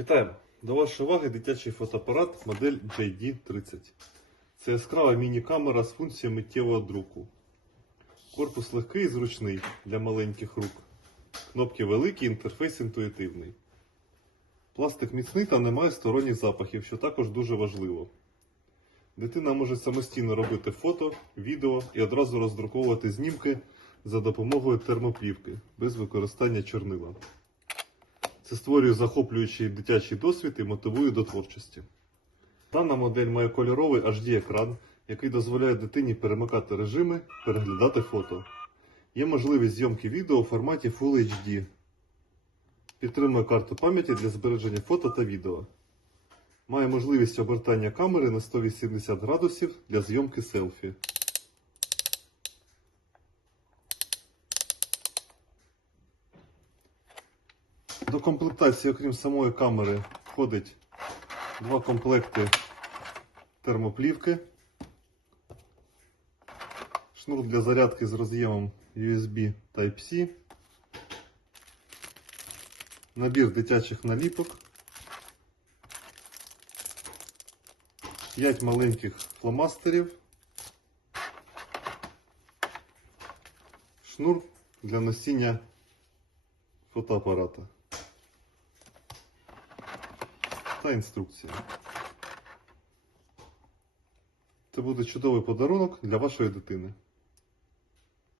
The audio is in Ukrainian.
Вітаємо! До вашої уваги дитячий фотоапарат модель JD30. Це яскрава міні-камера з функцією миттєвого друку. Корпус легкий і зручний для маленьких рук. Кнопки великі, інтерфейс інтуїтивний. Пластик міцний та не має сторонніх запахів, що також дуже важливо. Дитина може самостійно робити фото, відео і одразу роздруковувати знімки за допомогою термоплівки без використання чорнила. Це створює захоплюючий дитячий досвід і мотивує до творчості. Дана модель має кольоровий HD-екран, який дозволяє дитині перемикати режими, переглядати фото. Є можливість зйомки відео у форматі Full HD. Підтримує карту пам'яті для збереження фото та відео. Має можливість обертання камери на 180 градусів для зйомки селфі. До комплектації, окрім самої камери, входить два комплекти термоплівки, шнур для зарядки з роз'ємом USB Type-C, набір дитячих наліпок, 5 маленьких фломастерів, шнур для носіння фотоапарата та інструкція. Це буде чудовий подарунок для вашої дитини.